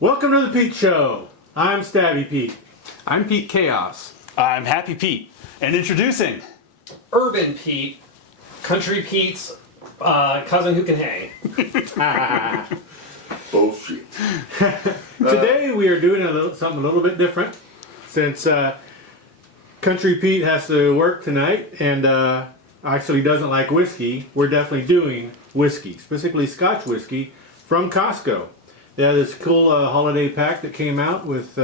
Welcome to the Pete Show. I'm Stabby Pete. I'm Pete Chaos. I'm Happy Pete, and introducing Urban Pete, Country Pete's cousin who can hang. Bullshit. Today we are doing something a little bit different, since Country Pete has to work tonight and actually doesn't like whiskey. We're definitely doing whiskey, specifically Scotch whiskey from Costco. They have this cool holiday pack that came out with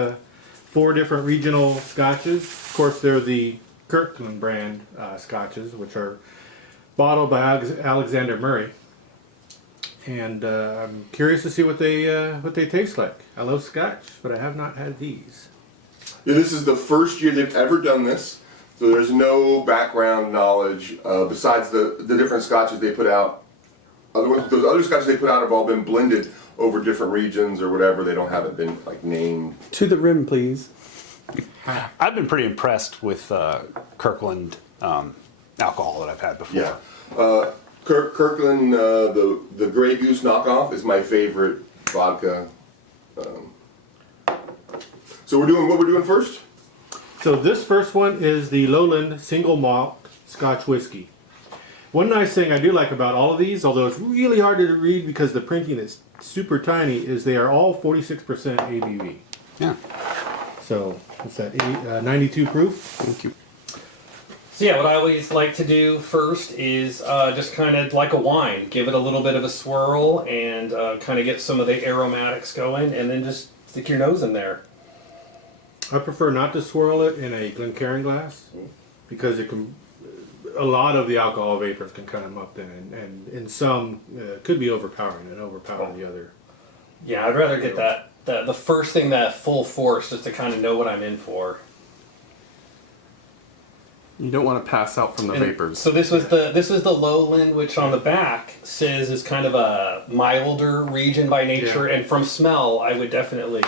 4 different regional scotches. Of course, they're the Kirkland brand scotches, which are bottled by Alexander Murray. And I'm curious to see what they taste like. I love Scotch, but I have not had these. Yeah, this is the first year they've ever done this, so there's no background knowledge besides the different scotches they put out. Those other scotches they put out have all been blended over different regions or whatever. They haven't been like named. To the rim, please. I've been pretty impressed with Kirkland alcohol that I've had before. Yeah, Kirkland, the Grey Goose knockoff is my favorite vodka. So what we're doing first? So this first one is the Lowland Single Malt Scotch Whiskey. One nice thing I do like about all of these, although it's really hard to read because the printing is super tiny, is they are all 46% ABV. Yeah. So what's that, 92 proof? Thank you. So yeah, what I always like to do first is just kind of like a wine, give it a little bit of a swirl and kind of get some of the aromatics going, and then just stick your nose in there. I prefer not to swirl it in a Glencairn glass because it can, a lot of the alcohol vapors can come up then, and in some could be overpowering and overpower the other. Yeah, I'd rather get the first thing, that full force, just to kind of know what I'm in for. You don't want to pass out from the And vapors. So this was the lowland, which on the back says is kind of a milder region by nature, Yeah. and from smell, I would definitely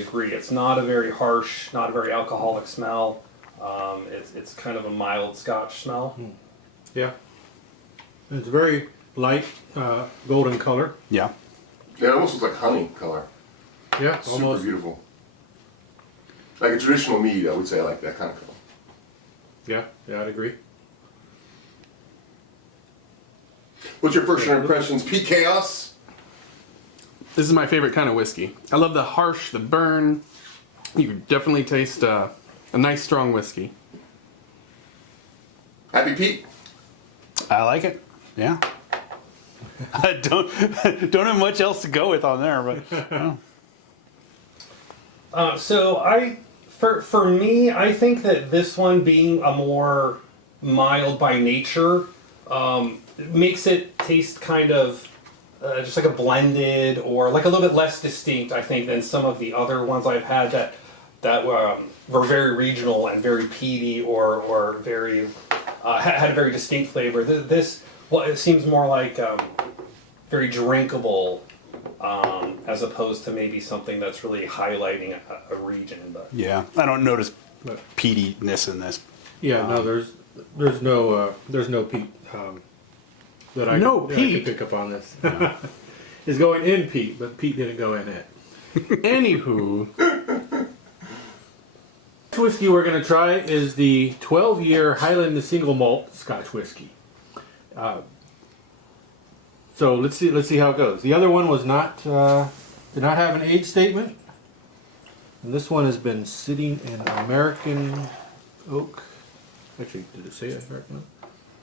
agree. It's not a very harsh, not a very alcoholic smell. It's kind of a mild Scotch smell. Yeah. And it's very light golden color. Yeah. Yeah, it almost looks like honey color. Yeah, Super almost. beautiful. Like a traditional mead, I would say, like that kind of color. Yeah, I'd agree. What's your first impressions, Pete Chaos? This is my favorite kind of whiskey. I love the harsh, the burn. You can definitely taste a nice strong whiskey. Happy Pete? I like it. Yeah. I don't have much else to go with on there, but So for me, I think that this one being a more mild by nature makes it taste kind of just like a blended, or like a little bit less distinct, I think, than some of the other ones I've had that were very regional and very peaty, or very had a very distinct flavor. It seems more like very drinkable, as opposed to maybe something that's really highlighting a region. But yeah, I don't notice peatiness in this. Yeah, no, there's no peat that I could pick up on this. Yeah. It's going in peat, but peat didn't go in it. Anywho, Next whiskey we're going to try is the 12-year Highland Single Malt Scotch whiskey. So let's see how it goes. The other one was did not have an age statement, and this one has been sitting in American oak. Actually, did it say American oak?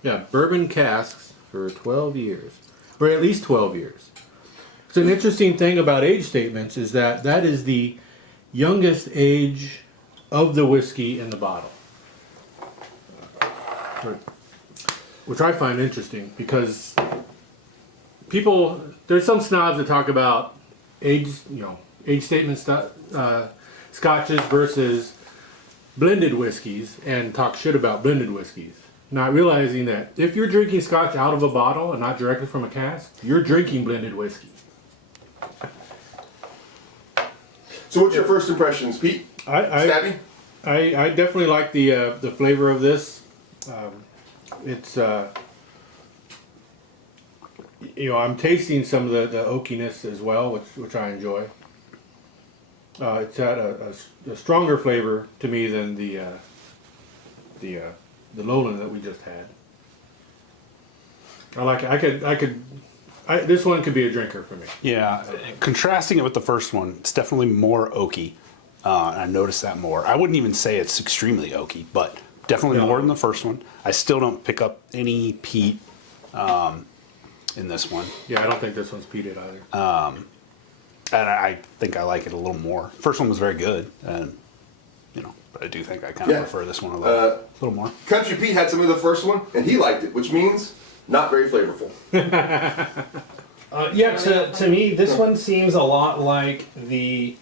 Yeah, bourbon casks for 12 years, or at least 12 years. So an interesting thing about age statements is that is the youngest age of the whiskey in the bottle, which I find interesting because there's some snobs that talk about age statement scotches versus blended whiskeys and talk shit about blended whiskeys, not realizing that if you're drinking scotch out of a bottle and not directly from a cask, you're drinking blended whiskey. So what's your first impressions, Pete? Stabby? I definitely like the flavor of this. It I'm tasting some of the oakiness as well, which I enjoy. It's had a stronger flavor to me than the Lowland that we just had. I like it. This one could be a drinker for me. Yeah, contrasting it with the first one, it's definitely more oaky. I noticed that more. I wouldn't even say it's extremely oaky, but definitely more than the first one. I still don't pick up any peat in this one. Yeah, I don't think this one's peated either. And I think I like it a little more. First one was very good, and but I do think I kind of prefer this one a little more. Country Pete had some of the first one, and he liked it, which means not very flavorful. To me, this one seems a lot like the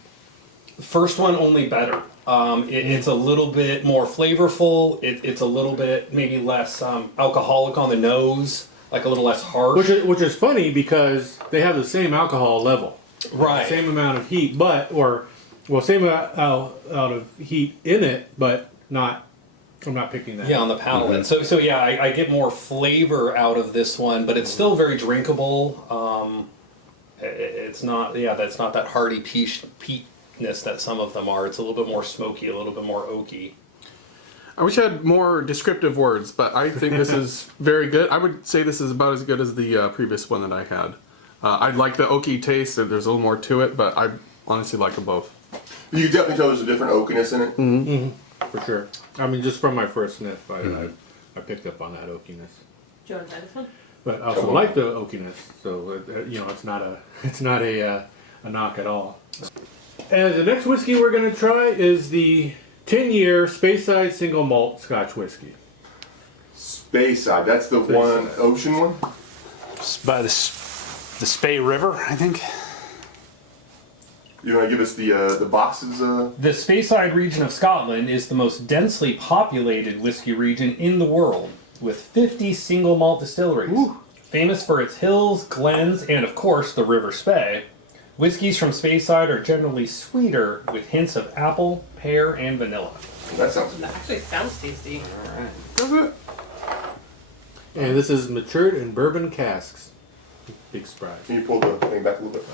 first one, only better. It's a little bit more flavorful. It's a little bit maybe less alcoholic on the nose, like a little less harsh. Which is funny because they have the same alcohol level. Right. Same amount of heat, same amount of heat in it, but not. I'm not picking that. Yeah, on the palate. Mm-hmm. I get more flavor out of this one, but it's still very drinkable. It's not. Yeah, that's not that hearty peatness that some of them are. It's a little bit more smoky, a little bit more oaky. I wish I had more descriptive words, but I think this is very good. I would say this is about as good as the previous one that I had. I like the oaky taste, and there's a little more to it, but I honestly like them both. You can definitely tell there's a different oakiness in it. Mm-hmm. For sure. I mean, just from my first sniff, I picked up on that oakiness. Do you want to try this one? But I also like the oakiness, so it's not a knock at all. And the next whiskey we're going to try is the 10-year Speyside single malt Scotch whiskey. Speyside, that's the one ocean one. It's by the Spey River, I think. You want to give us the boxes? The Speyside region of Scotland is the most densely populated whiskey region in the world, with 50 single malt distilleries. Ooh. Famous for its hills, glens, and of course the River Spey. Whiskeys from Speyside are generally sweeter, with hints of apple, pear, and vanilla. That sounds That actually sounds tasty. Does it? And this is matured in bourbon casks. Big surprise. Can you pull the thing back a little bit?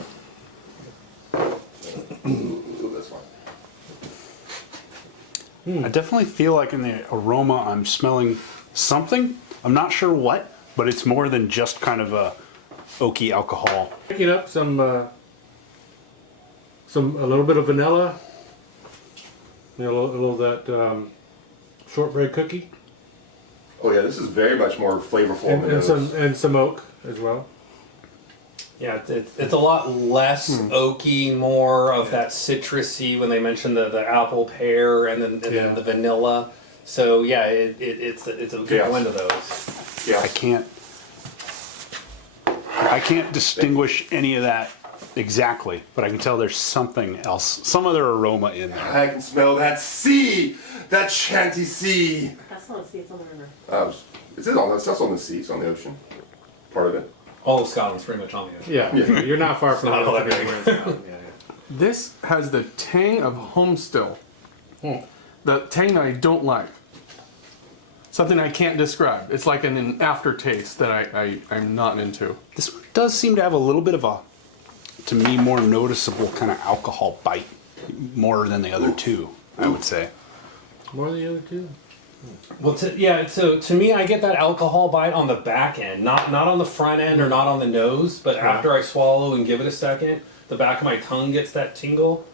Ooh, that's fine. I definitely feel like in the aroma I'm smelling something. I'm not sure what, but it's more than just kind of a oaky alcohol. Picking up a little bit of vanilla, a little of that shortbread cookie, Oh yeah, this is very much more flavorful. and some oak as well. Yeah, it's a lot less oaky, more of that citrusy when they mentioned the apple, pear, and then the vanilla. So yeah, it's a good blend of those. Yeah. I can't distinguish any of that exactly, but I can tell there's something else, some other aroma in there. I can smell that sea, that chanty sea. That's not a sea, it's on the river. It's on the sea. It's on the ocean. Part of it. All of Scotland's pretty much on the ocean. Yeah, you're not far from Not the all ocean that anywhere in Scotland. Yeah. This has the tang of home still. The tang that I don't like. Something I can't describe. It's like an aftertaste that I'm not into. This one does seem to have a little bit of a, to me, more noticeable kind of alcohol bite, more than the other two, I would say. More than the other two. Well, so to me, I get that alcohol bite on the back end, not on the front end or not on the nose, but after I swallow and give it a second, the back of my tongue gets that tingle.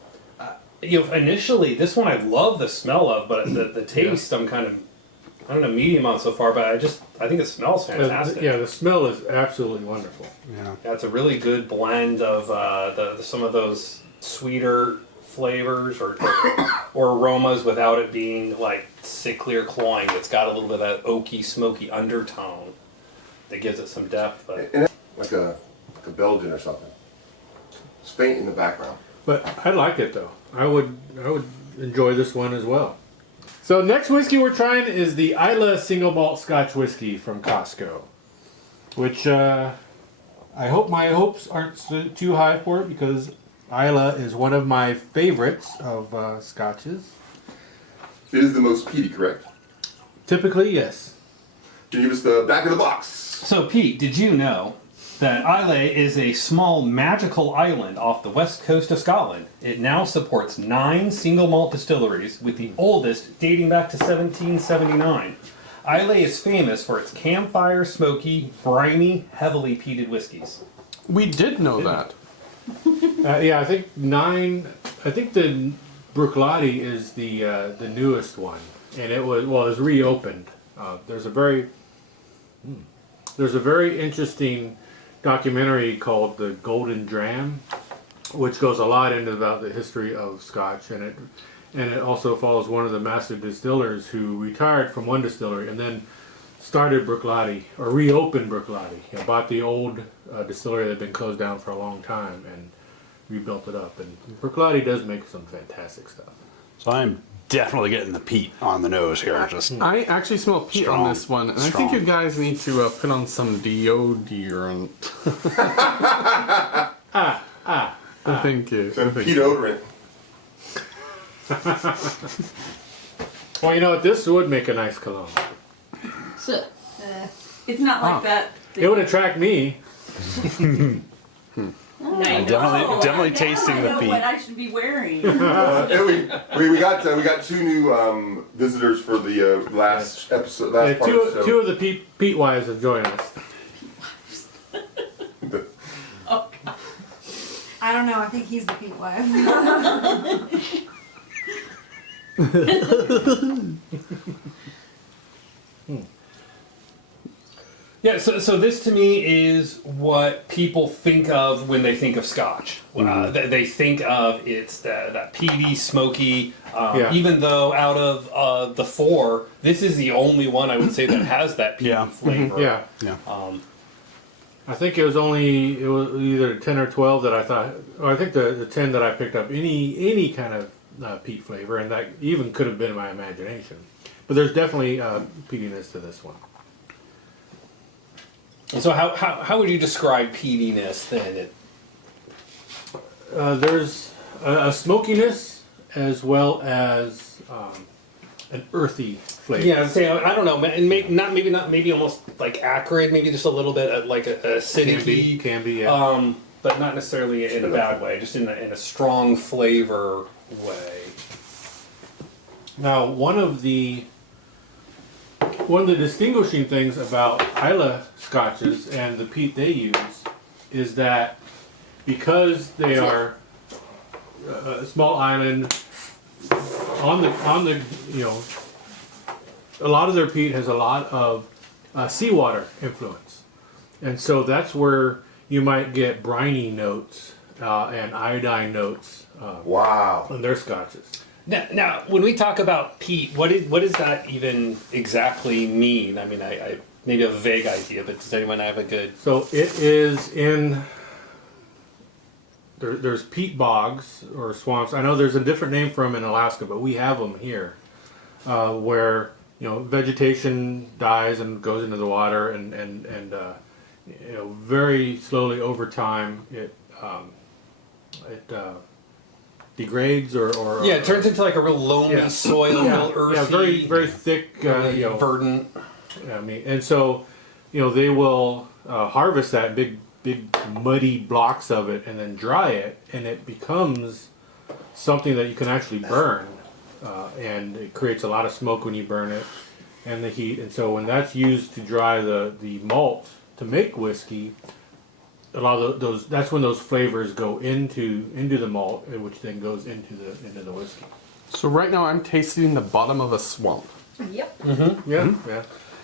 Initially, this one I love the smell of, but the taste I'm kind of, I don't know, medium on so far, but I think it smells fantastic. The smell is absolutely wonderful. Yeah. Yeah, it's a really good blend of some of those sweeter flavors or aromas without it being like sickly or cloying. It's got a little bit of that oaky, smoky undertone that gives it some depth. But Like a Belgian or something. It's faint in the background. But I like it though. I would enjoy this one as well. So next whiskey we're trying is the Islay single malt Scotch whiskey from Costco, which I hope my hopes aren't too high for it because Islay is one of my favorites of scotches. It is the most peaty, correct? Typically, yes. Can you give us the back of the box? so, Pete, did you know that Islay is a small magical island off the west coast of Scotland. It now supports 9 single malt distilleries, with the oldest dating back to 1779. Islay is famous for its campfire, smoky, briny, heavily peated whiskeys. We did know that. Yeah, I think the Bruichladdich is the newest one, and it was reopened. There's a very interesting documentary called The Golden Dram, which goes a lot into about the history of Scotch, and it also follows one of the massive distillers who retired from one distillery and then started Bruichladdich, or reopened Bruichladdich. Bought the old distillery that had been closed down for a long time and rebuilt it up. And Bruichladdich does make some fantastic stuff. So I'm definitely getting the peat on the nose here. Just I actually smell peat Strong. on this one, and I Strong. think you guys need to put on some deodorant. Thank you. Some Thank you. deodorant. Well, you know what? This would make a nice cologne. So, it's not like that. It would attract me. Nice. definitely Now tasting I the know peat. what I should be wearing. We got 2 new visitors for the last episode. Last part of the show. Two of the Pete wives have joined us. Oh, God. I don't know. I think he's the Pete wife. Yeah, so this to me is what people think of when they think of Scotch. They think of it's that peaty, smoky. Yeah. Even though out of the 4, this is the only one I would say that has that peaty Yeah. flavor. Yeah. Yeah. I think it was either 10 or 12 that I thought, or I think the 10 that I picked up any kind of peat flavor, and that even could have been my imagination. But there's definitely peatiness to this one. And so how would you describe peatiness then? There's a smokiness as well as an earthy flavor. Yeah, say I don't know, and maybe almost like acrid, maybe just a little bit of like acidity. Can be, yeah. But not necessarily in a bad way, just in a strong flavor way. Now, one of the distinguishing things about Islay scotches and the peat they use is that because they are a small island on the a lot of their peat has a lot of seawater influence, and so that's where you might get briny notes and iodine notes Wow. in their scotches. Now, when we talk about peat, what does that even exactly mean? I mean, I maybe have a vague idea, but does anyone have a good? So it is in. There's peat bogs or swamps. I know there's a different name for them in Alaska, but we have them here, where vegetation dies and goes into the water, and very slowly over time it degrades or Yeah, it turns into like a real loamy Yeah. soil, real earthy, yeah, very thick, really verdant. I mean, and so, they will harvest that big muddy blocks of it and then dry it, and it becomes something that you can actually burn, and it creates a lot of smoke when you burn it, and the heat. And so when that's used to dry the malt to make whiskey, a lot of that's when those flavors go into the malt, which then goes into the whiskey. So right now I'm tasting the bottom of a swamp. Yep. Yeah,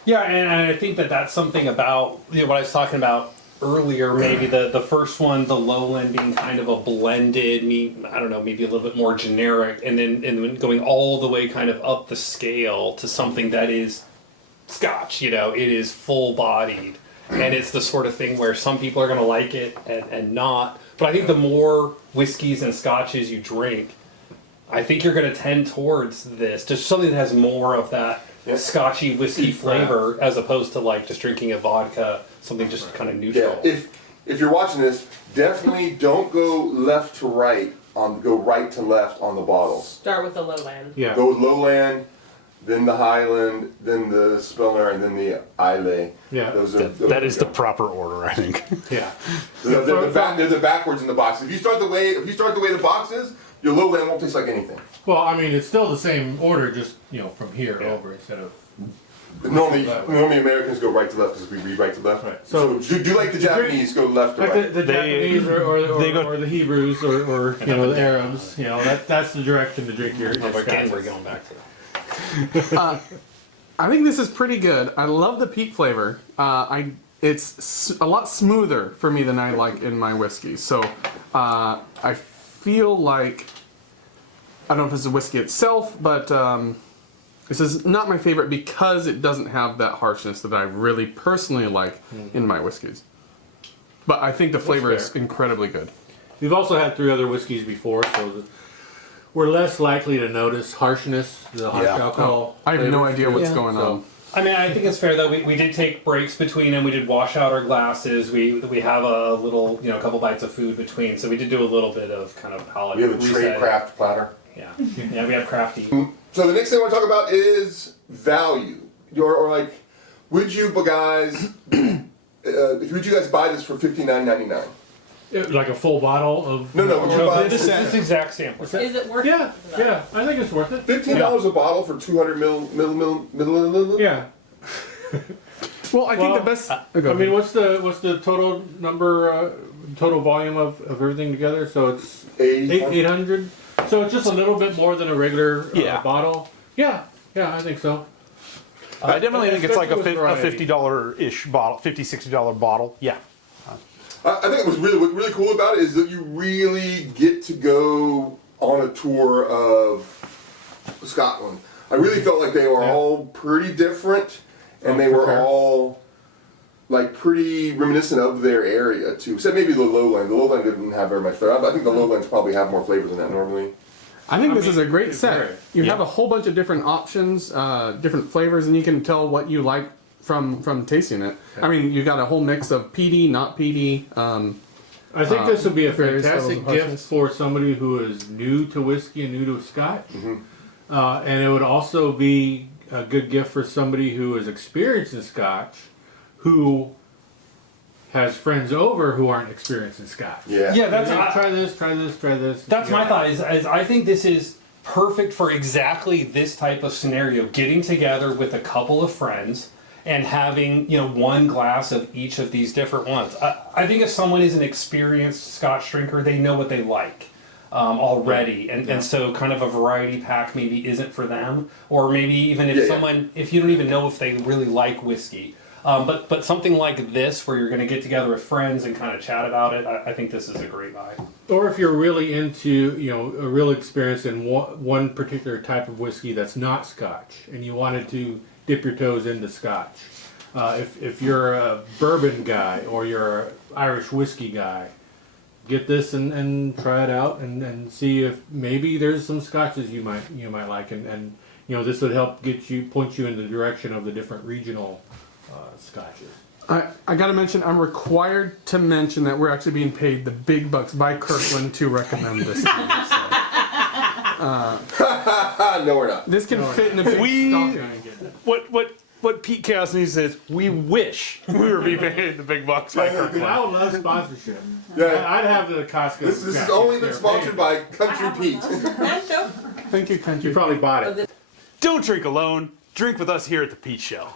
Yeah, and I think that's something about what I was talking about earlier. Maybe the first one, the lowland being kind of a blended, I don't know, maybe a little bit more generic, and then going all the way kind of up the scale to something that is Scotch. It is full bodied. And it's the sort of thing where some people are going to like it and not. But I think the more whiskeys and scotches you drink, I think you're going to tend towards this. Just something that has more of that scotchy whiskey flavor as opposed to like just drinking a vodka, something just kind of neutral. Yeah. If you're watching this, definitely don't go left to right. Go right to left on the bottles. Start with the lowland. yeah. Go with lowland. then the Highland, then the Spellner, and then the Islay. Yeah. That is the proper order, I think. Yeah. They're the backwards in the box. If you start the way the box is, your lowland won't taste like anything. Well, I mean, it's still the same order, just from here over instead of. Normally Americans go right to left because we read right to left. Right. So do like the Japanese go left to Like right. the Japanese or the Hebrews or the Arabs, that's the direction to drink your Again, scotch. we're going back to that. I think this is pretty good. I love the peat flavor. It's a lot smoother for me than I like in my whiskey. So I feel like, I don't know if it's the whiskey itself, but this is not my favorite because it doesn't have that harshness that I really personally like in my whiskeys. But I think the flavor is incredibly good. We've also had 3 other whiskeys before, so we're less likely to notice harshness, the harsh alcohol. I have no flavors. idea what's going on. I mean, I think it's fair though. We did take breaks between them. We did wash out our glasses. We have a little, a couple bites of food between. So we did do a little bit of kind of palate We have a reset. trade craft platter. Yeah, yeah, we have crafty. So the next thing I want to talk about is value. Would you guys, would you guys buy this for $59.99? Like a full bottle of. No, would you buy This exact sample. Is it worth Yeah, it? yeah, I think it's worth it. $15 a bottle for 200 milliliters? Yeah. Well, I think Well, the best. I mean, what's the total number, total volume of everything together? So it's 800. So it's just a little bit more than a regular bottle. Yeah, I think so. I definitely think it's like a Especially with variety. $50-ish bottle, $50-$60 bottle. Yeah. I think what's really cool about it is that you really get to go on a tour of Scotland. I really felt like they were all pretty different, and they were all like pretty reminiscent of their area too. Except maybe the lowland. The lowland didn't have very much flavor. I think the lowlands probably have more flavor than that normally. I think this is a great it's set. great. You have a whole bunch of different options, different flavors, and you can tell what you like from tasting it. I mean, you got a whole mix of peaty, not peaty. I think this would be a various fantastic levels of gift harshness. for somebody who is new to whiskey and new to Scotch. And it would also be a good gift for somebody who is experienced in Scotch, who has friends over who aren't experienced in Scotch. Yeah. Yeah, that's Try this. That's my thought. Is I think this is perfect for exactly this type of scenario. Getting together with a couple of friends and having one glass of each of these different ones. I think if someone is an experienced Scotch drinker, they know what they like already, and so kind of a variety pack maybe isn't for them, or maybe even if if you don't even know if they really like whiskey. But something like this, where you're going to get together with friends and kind of chat about it, I think this is a great buy. Or if you're really into, a real experience in one particular type of whiskey that's not Scotch, and you wanted to dip your toes into Scotch. If you're a bourbon guy or you're an Irish whiskey guy, get this and try it out and see if maybe there's some Scotches you might like, and this would help point you in the direction of the different regional Scotches. I gotta mention, I'm required to mention that we're actually being paid the big bucks by Kirkland to recommend this to you. So. No, we're not. This can fit in a big stocking. What Pete Cassidy says, we wish we were being paid the big bucks by Kirkland. I would love sponsorship. Yeah. I'd have the Costco. This has only been sponsored by Country Pete. Thank you, country. You probably bought it. Don't drink alone. Drink with us here at the Pete Show.